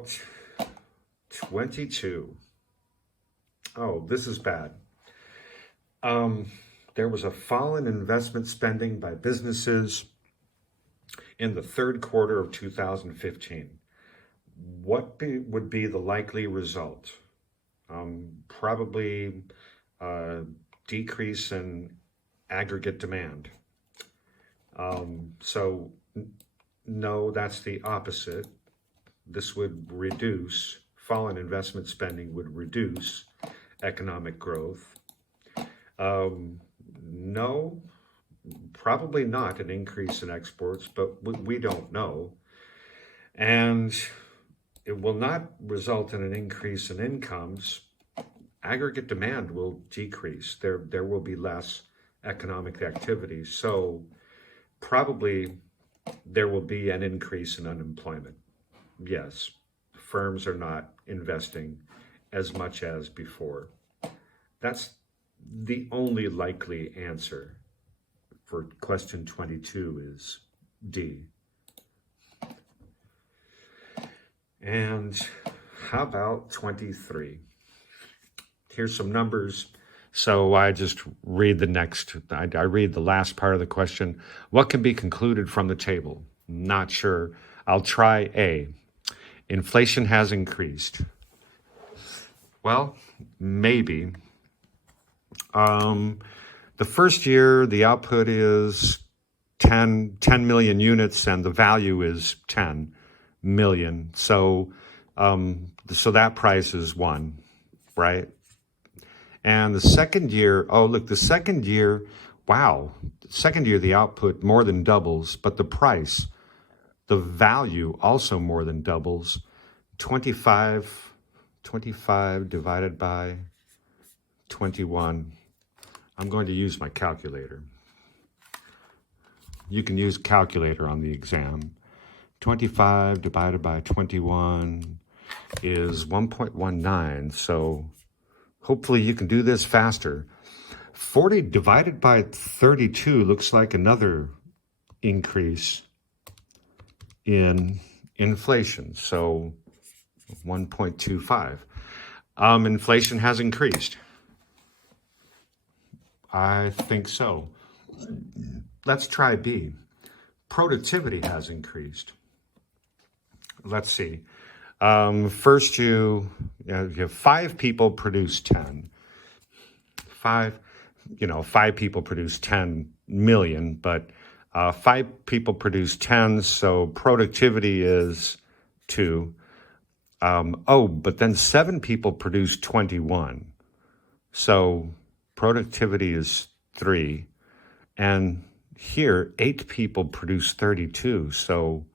about 22? Oh, this is bad. There was a fall in investment spending by businesses in the third quarter of 2015. What would be the likely result? Probably a decrease in aggregate demand. So no, that's the opposite. This would reduce, fall in investment spending would reduce economic growth. No, probably not an increase in exports, but we don't know. And it will not result in an increase in incomes. Aggregate demand will decrease. There will be less economic activity. So probably there will be an increase in unemployment. Yes, firms are not investing as much as before. That's the only likely answer for question 22 is D. And how about 23? Here's some numbers. So I just read the next, I read the last part of the question. What can be concluded from the table? Not sure. I'll try A. Inflation has increased. Well, maybe. The first year, the output is 10 million units and the value is 10 million. So that price is 1, right? And the second year, oh, look, the second year, wow. The second year, the output more than doubles, but the price, the value also more than doubles. 25 divided by 21. I'm going to use my calculator. You can use calculator on the exam. 25 divided by 21 is 1.19. So hopefully you can do this faster. 40 divided by 32 looks like another increase in inflation. So 1.25. Inflation has increased. I think so. Let's try B. Productivity has increased. Let's see. First, you have 5 people produce 10. 5 people produce 10 million, but 5 people produce 10, so productivity is 2. But then 7 people produce 21. So productivity is 3. And here, 8 people produce 32. So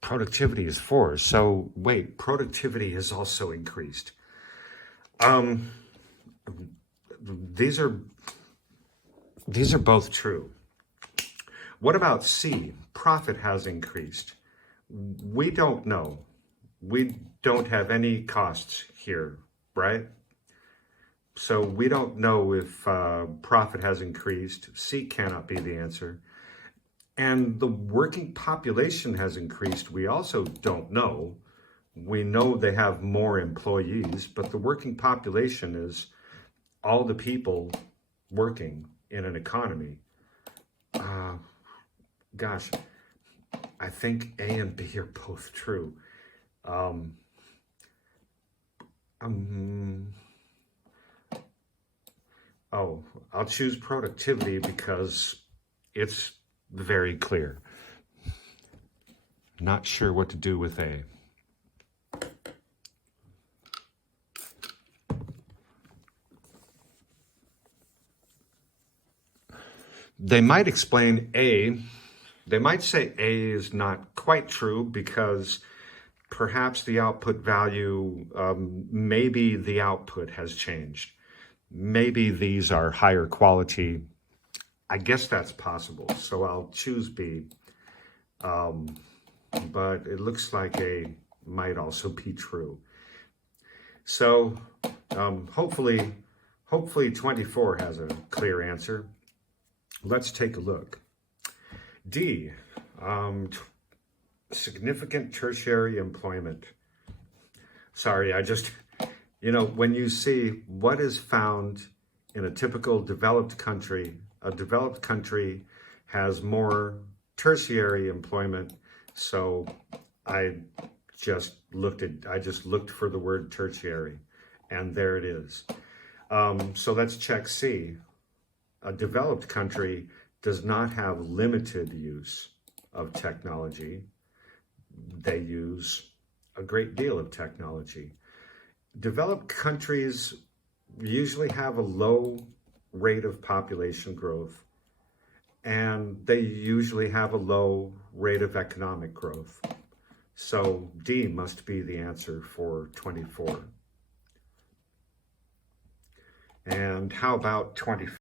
productivity is 4. So wait, productivity has also increased. These are both true. What about C? Profit has increased. We don't know. We don't have any costs here, right? So we don't know if profit has increased. C cannot be the answer. And the working population has increased. We also don't know. We know they have more employees, but the working population is all the people working in an economy. Gosh, I think A and B are both true. I'll choose productivity because it's very clear. Not sure what to do with A. They might explain A. They might say A is not quite true because perhaps the output value, maybe the output has changed. Maybe these are higher quality. I guess that's possible. So I'll choose B. But it looks like A might also be true. So hopefully 24 has a clear answer. Let's take a look. D, significant tertiary employment. Sorry, when you see what is found in a typical developed country, a developed country has more tertiary employment. So I I just looked for the word tertiary, and there it is. So let's check C. A developed country does not have limited use of technology. They use a great deal of technology. Developed countries usually have a low rate of population growth, and they usually have a low rate of economic growth. So D must be the answer for 24. And how about 25?